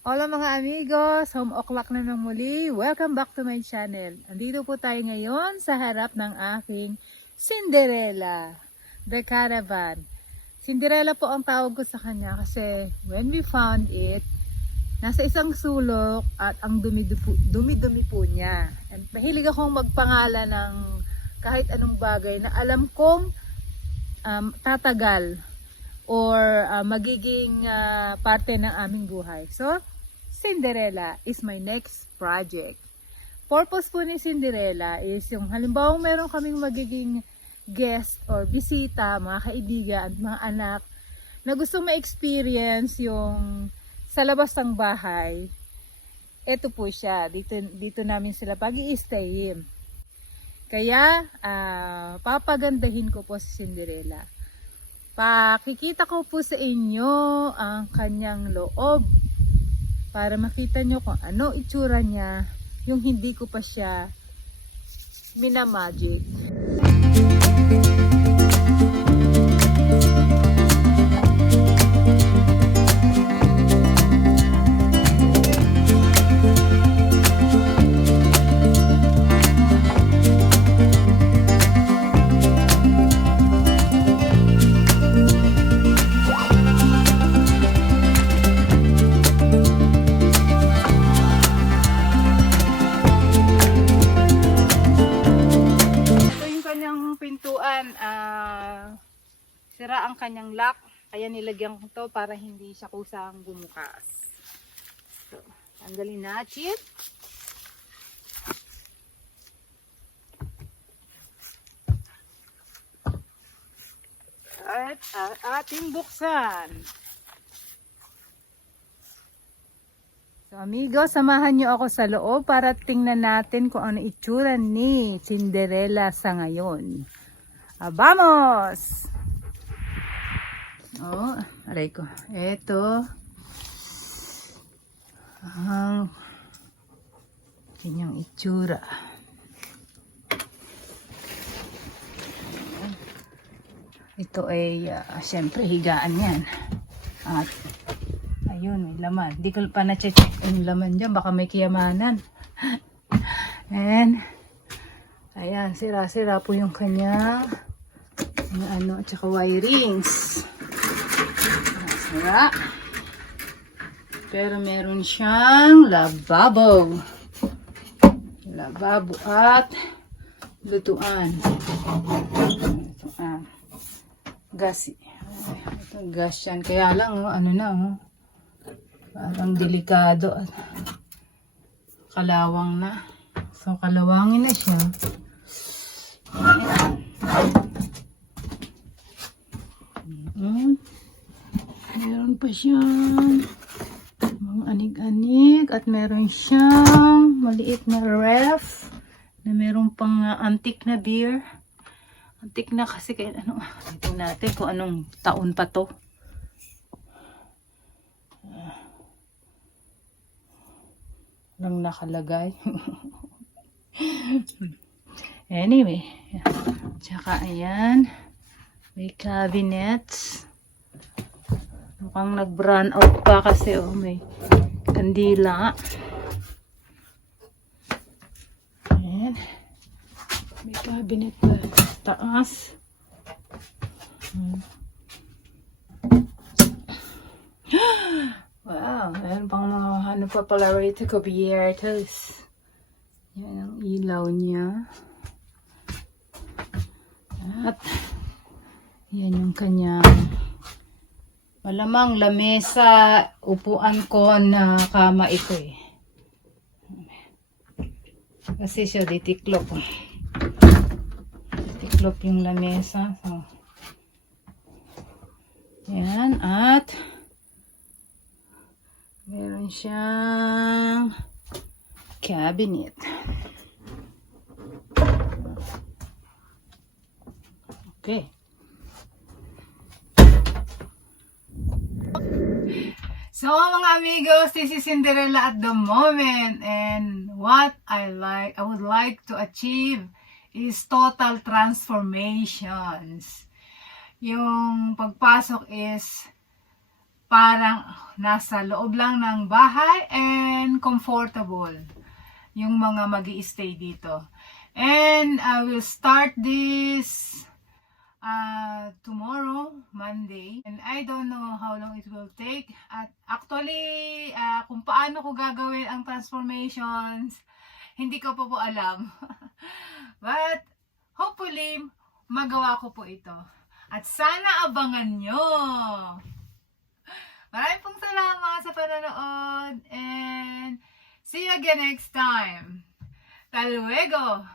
Hola mga amigos, home o'clock na ng muli. Welcome back to my channel. Andito po tayo ngayon sa harap ng aking Cinderella, the caravan. Cinderella po ang tawag ko sa kanya kasi when we found it, nasa isang sulok at ang dumi-dumi po niya. And mahilig akong magpangalan ng kahit anong bagay na alam kong tatagal or magiging parte ng aming buhay. So, Cinderella is my next project. Purpose po ni Cinderella is yung halimbawa meron kaming magiging guest or bisita, mga kaibigan at mga anak na gusto ma-experience yung sa labas ng bahay. Ito po siya. Dito namin sila pag-i-stayin. Kaya, papagandahin ko po si Cinderella. Pakikita ko po sa inyo ang kanyang loob para makita nyo kung ano itsura niya yung hindi ko pa siya minamagic. Sira ang kanyang lock, kaya nilagyan ko to para hindi siya kusang bumukas. So, tanggalin natin. At ating buksan. So amigos, samahan nyo ako sa loob para tingnan natin kung ano itsura ni Cinderella sa ngayon. Vamos! Oh, aray ko. Ito. Ang kanyang itsura. Ito ay, syempre, higaan yan. At, ayun, may laman. Hindi ko pa na-check yung laman dyan. Baka may kiyamanan. And, ayan, sira-sira po yung kanyang at saka wirings. Sira. Pero meron siyang lababo. Lababo at lutuan. Lutuan. Gas. Ito gas yan. Kaya lang, ano na, parang delikado at kalawang na. So, kalawangin na siya. Ayan. Meron pa siyang mga anig-anig at meron siyang maliit na ref na meron pang antique na beer. Antique na kasi kaya ano, ito natin kung anong taon pa to. Lang nakalagay. Anyway, tsaka ayan, may cabinets. Mukhang nag-brown out pa kasi may kandila. Ayan. May cabinet pa taas. Wow, ayan pang mga ano pa pala rito, cubiertos. Yan ang ilaw niya. At yan yung kanyang malamang lamesa, upuan ko na kama ito eh. Kasi siya ditiklop. Ditiklop yung lamesa. So, yan. At meron siyang cabinet. Okay. So mga amigos, this is Cinderella at the moment, and what I would like to achieve is total transformations. Yung pagpasok is parang nasa loob lang ng bahay and comfortable yung mga magi-stay dito. And I will start this tomorrow, Monday. And I don't know how long it will take. At actually, kung paano ko gagawin ang transformations, hindi ko pa po alam. But hopefully, magawa ko po ito. At sana abangan nyo. Maraming pong salamat sa panonood. And see you again next time. Hasta luego!